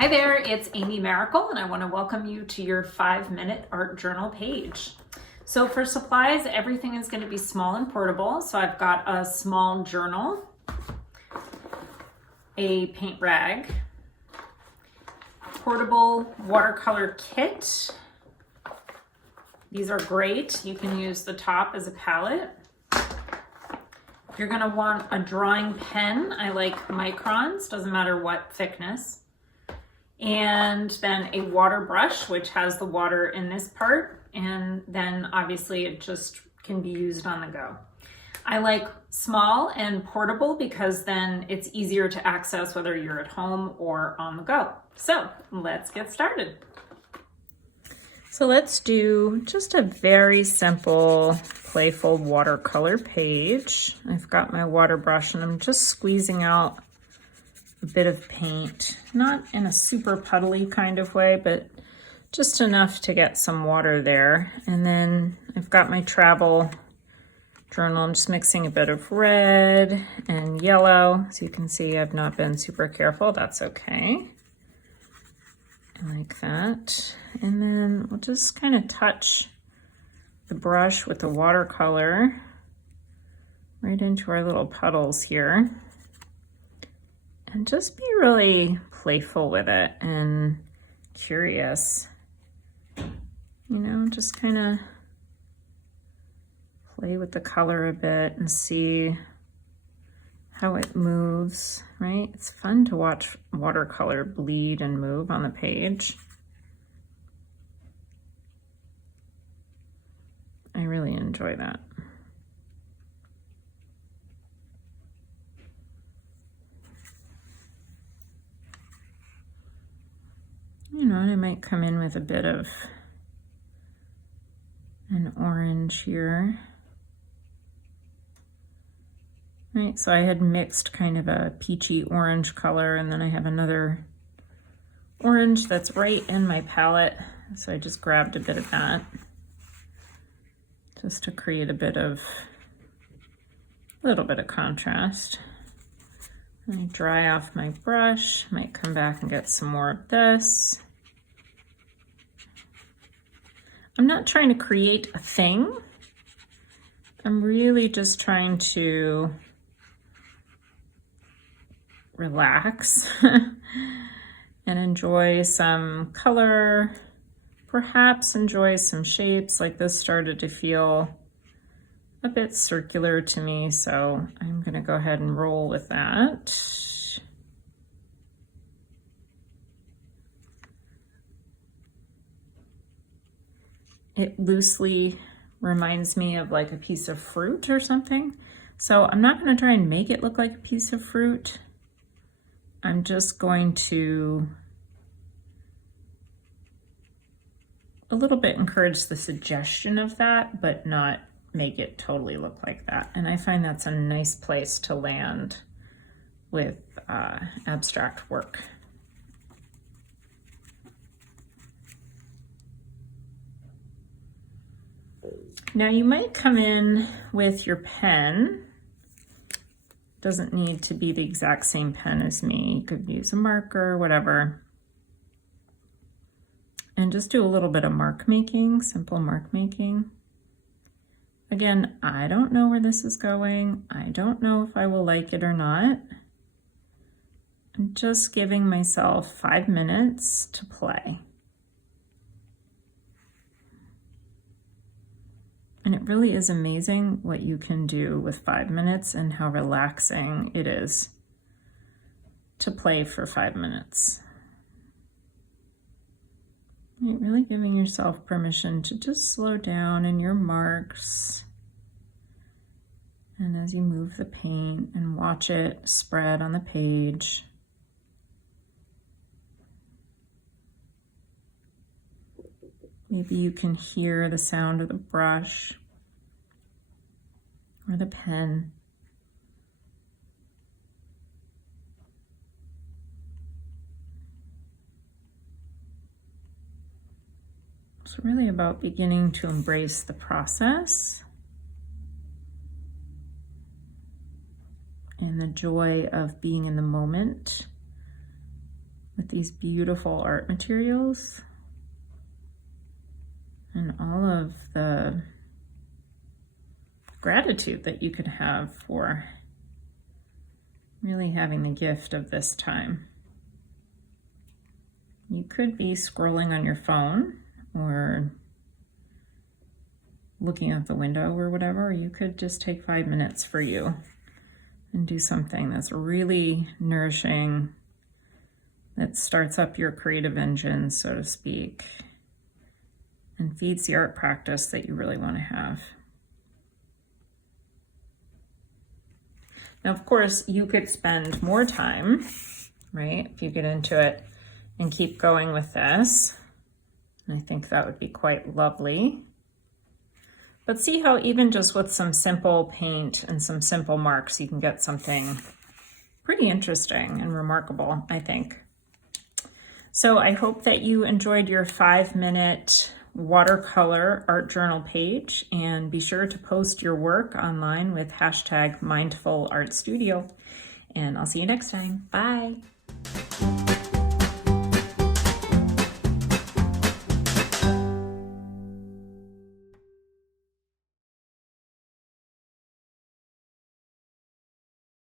Hi there, it's Amy Miracle, and I want to welcome you to your 5-minute art journal page. So for supplies, everything is going to be small and portable. So I've got a small journal, a paint rag, portable watercolor kit. These are great. You can use the top as a palette. You're going to want a drawing pen. I like microns, doesn't matter what thickness. And then a water brush, which has the water in this part. And then obviously it just can be used on the go. I like small and portable because then it's easier to access whether you're at home or on the go. So let's get started. So let's do just a very simple, playful watercolor page. I've got my water brush and I'm just squeezing out a bit of paint, not in a super puddly kind of way, but just enough to get some water there. And then I've got my travel journal. I'm just mixing a bit of red and yellow. As you can see, I've not been super careful. That's okay. I like that. And then we'll just kind of touch the brush with the watercolor right into our little puddles here. And just be really playful with it and curious. You know, just kind of play with the color a bit and see how it moves, right? It's fun to watch watercolor bleed and move on the page. I really enjoy that. You know, and I might come in with a bit of an orange here. Right, so I had mixed kind of a peachy orange color, and then I have another orange that's right in my palette. So I just grabbed a bit of that just to create a little bit of contrast. Let me dry off my brush, might come back and get some more of this. I'm not trying to create a thing. I'm really just trying to relax and enjoy some color, perhaps enjoy some shapes. Like this started to feel a bit circular to me, so I'm gonna go ahead and roll with that. It loosely reminds me of like a piece of fruit or something. So I'm not gonna try and make it look like a piece of fruit. I'm just going to a little bit encourage the suggestion of that, but not make it totally look like that. And I find that's a nice place to land with abstract work. Now you might come in with your pen. Doesn't need to be the exact same pen as me. You could use a marker, whatever. And just do a little bit of mark making, simple mark making. Again, I don't know where this is going. I don't know if I will like it or not. I'm just giving myself 5 minutes to play. And it really is amazing what you can do with 5 minutes and how relaxing it is to play for 5 minutes. You're really giving yourself permission to just slow down in your marks. And as you move the paint and watch it spread on the page. Maybe you can hear the sound of the brush or the pen. It's really about beginning to embrace the process and the joy of being in the moment with these beautiful art materials and all of the gratitude that you could have for really having the gift of this time. You could be scrolling on your phone or looking out the window or whatever. You could just take 5 minutes for you and do something that's really nourishing, that starts up your creative engine, so to speak, and feeds the art practice that you really want to have. Now, of course, you could spend more time, right, if you get into it and keep going with this. And I think that would be quite lovely. But see how even just with some simple paint and some simple marks, you can get something pretty interesting and remarkable, I think. So I hope that you enjoyed your 5-minute watercolor art journal page, and be sure to post your work online with #MindfulArtStudio. And I'll see you next time. Bye.